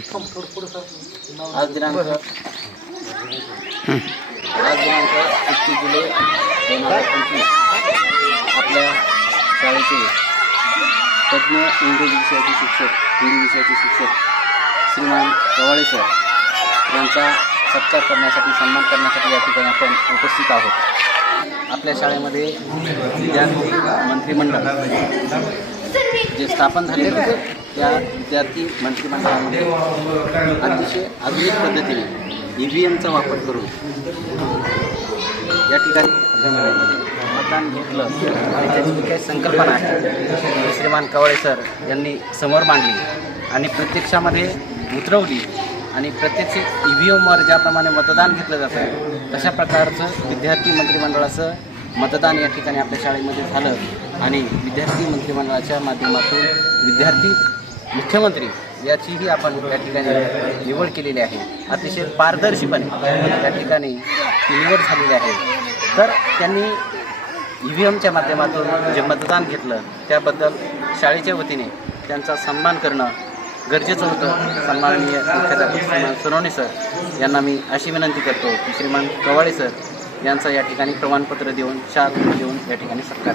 आज दिनांक आज दिनांक एकतीस जुलै दोन हजार पंचवीस आपल्या शाळेचे तज्ज्ञ इंग्रजी विषयाचे शिक्षक हिंदी विषयाचे शिक्षक श्रीमान कवाळे सर यांचा सत्कार करण्यासाठी सन्मान करण्यासाठी या ठिकाणी आपण उपस्थित आहोत आपल्या शाळेमध्ये विद्यार्थी मंत्रिमंडळ जे स्थापन झाले होते त्या विद्यार्थी मंत्रिमंडळामध्ये अतिशय आधुनिक पद्धतीने ई व्ही एमचा वापर करून या ठिकाणी मतदान घेतलं. आणि त्याची जी काही संकल्पना आहे श्रीमान कवळे सर यांनी समोर मांडली आणि प्रत्यक्षामध्ये उतरवली आणि प्रत्यक्ष ई व्ही एमवर ज्याप्रमाणे मतदान घेतलं जातं तशा प्रकारचं विद्यार्थी मंत्रिमंडळाचं मतदान या ठिकाणी आपल्या शाळेमध्ये झालं. आणि विद्यार्थी मंत्रिमंडळाच्या माध्यमातून विद्यार्थी मुख्यमंत्री याचीही आपण या ठिकाणी निवड केलेली आहे. अतिशय पारदर्शीपणे या ठिकाणी निवड झालेली आहे. तर त्यांनी ई व्ही एमच्या माध्यमातून जे मतदान घेतलं त्याबद्दल शाळेच्या वतीने त्यांचा सन्मान करणं गरजेचं होतं. सन्माननीय मुख्याध्यापक श्रीमान सोनवणे सर यांना मी अशी विनंती करतो की श्रीमान कवाळे सर यांचं या ठिकाणी प्रमाणपत्र देऊन शाल देऊन या ठिकाणी सत्कार